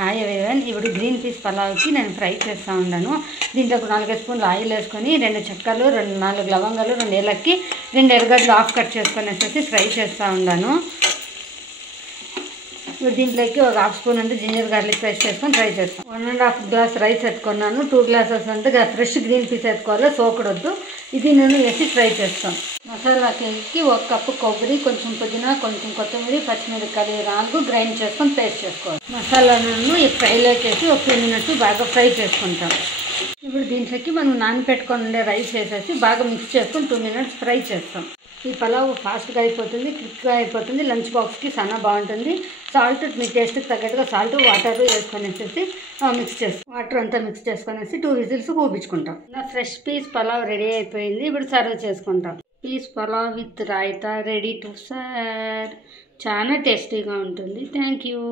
Hi everyone, ఇప్పుడు green peas పలావ్కి నేను fry చేస్తూ ఉన్నాను. దీంట్లో 4 స్పూన్లు ఆయిల్ వేసుకొని 2 చెక్కలు, 4 లవంగాలు, 2 ఏలక్కి, 2 ఎర్రగడ్డలు హాఫ్ కట్ చేసుకొని వేసేసి ఫ్రై చేస్తూ ఉన్నాను. ఇప్పుడు దీంట్లోకి ఒక హాఫ్ స్పూన్ అంటే జింజర్ గార్లిక్ పేస్ట్ వేసుకొని ఫ్రై చేస్తాను. 1.5 గ్లాస్ రైస్ ఎత్తుకున్నాను. 2 గ్లాసెస్ అంటే ఫ్రెష్ గ్రీన్ పీస్ ఎత్తుకోవాలి, సోకడొద్దు. ఇది నేను వేసి ఫ్రై చేస్తాను. మసాలాకి 1 కప్పు కొబ్బరి, కొంచెం పుదీనా, కొంచెం కొత్తిమీర, పచ్చిమిరపకాయలు 4 గ్రైండ్ చేసుకొని పేస్ట్ చేసుకోవాలి. మసాలాలను ఈ ఫ్రైలోకి వేసి ఒక 2 మినిట్స్ బాగా ఫ్రై చేసుకుంటాం. ఇప్పుడు దీంట్లోకి మనం నానబెట్టుకొని ఉండే రైస్ వేసేసి బాగా మిక్స్ చేసుకొని 2 మినిట్స్ ఫ్రై చేస్తాం. ఈ పలావ్ ఫాస్ట్గా అయిపోతుంది, క్విక్గా అయిపోతుంది. లంచ్ బాక్స్కి చాలా బాగుంటుంది. సాల్ట్ మీ టేస్ట్కి తగ్గట్టుగా సాల్ట్, వాటర్ వేసుకొనేసి మిక్స్ చేస్తాం. వాటర్ అంతా మిక్స్ చేసుకొనేసి 2 విజిల్స్ కూపించుకుంటాం. నా ఫ్రెష్ పీస్ పలావ్ రెడీ అయిపోయింది. ఇప్పుడు సర్వ్ చేసుకుంటాం. Piece pulao with raita ready to serve. చాలా టేస్టీగా ఉంటుంది. Thank you.